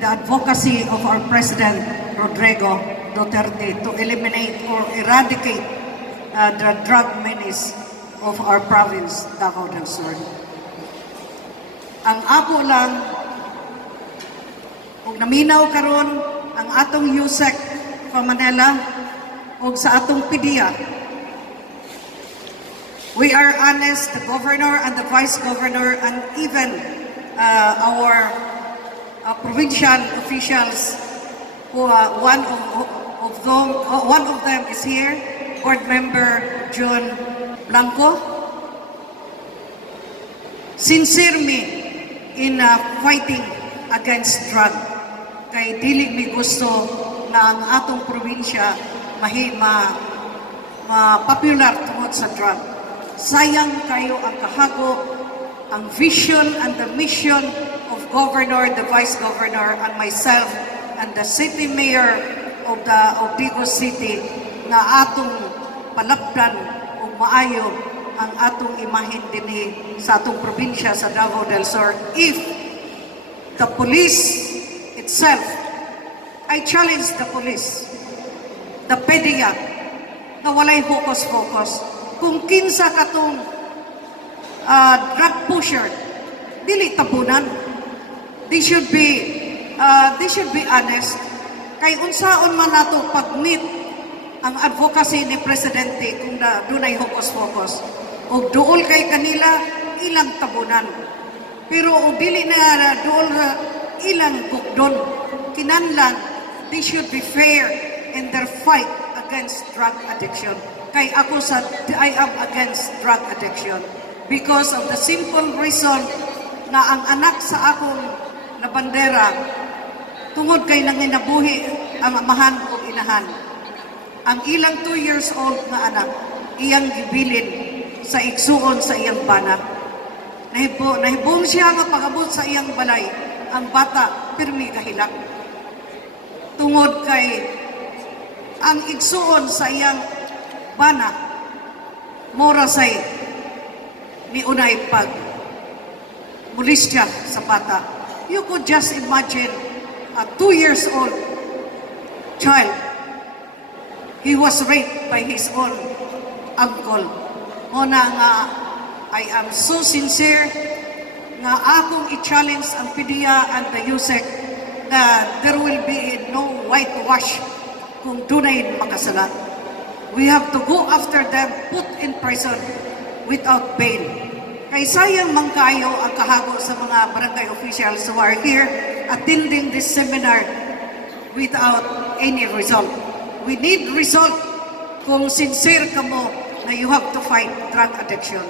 the advocacy of our President Rodrigo Duterte to eliminate or eradicate the drug menace of our province, Davao del Sur. Ang ako lang, kung naminaw karon ang atong USEC sa Manila o sa atong PDEA, we are honest, the governor and the vice governor and even our provincial officials who one of them is here, Board Member John Blanco. Sincere me in fighting against drug. Kay dili mi gusto na ang atong probinsya ma-popular tungod sa drug. Sayang kayo ang kahago, ang vision and the mission of Governor, the Vice Governor, and myself, and the City Mayor of the Digos City, na atong palapdan o maayo ang atong imahin dinhi sa atong probinsya sa Davao del Sur. If the police itself, I challenge the police, the PDEA, na walay focus-focus. Kung kinsa katong drug pusher, dili tabunan. They should be honest. Kay unsaon man nato pag-meet ang advocacy ni Presidente kung dunay focus-focus. O duol kay kanila, ilang tabunan. Pero o dili na duol ilang bukdon. Kinanlang, they should be fair in their fight against drug addiction. Kay ako I am against drug addiction because of the simple reason na ang anak sa akong na bandera tungod kay nanginabuhi ang amahan o inahan. Ang ilang 2 years old na anak, iyang gibilin sa igsuon sa iyang bana. Nahibong siya nga pag-abot sa iyang balay, ang bata pirmi kahilak. Tungod kay ang igsuon sa iyang bana, mora say ni unay pag molestya sa bata. You could just imagine a 2 years old child. He was raped by his own uncle. Muna nga, I am so sincere nga akong i-challenge ang PDEA and the USEC na there will be no whitewash kung dunay makasala. We have to go after them, put in prison without bail. Kay sayang man kayo ang kahago sa mga barangay officials who are here attending this seminar without any result. We need result kung sincere ka mo na you have to fight drug addiction.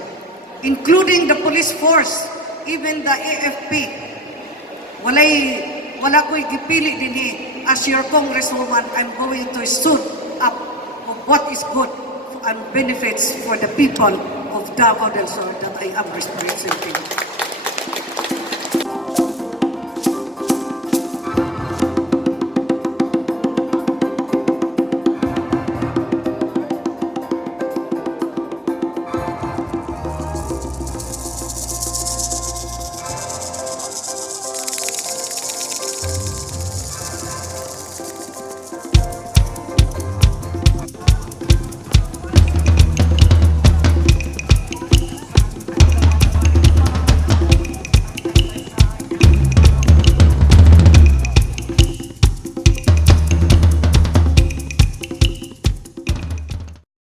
Including the police force, even the AFP. Wala ko'y gipili dinhi as your congresswoman. I'm going to stood up of what is good and benefits for the people of Davao del Sur that I am representing.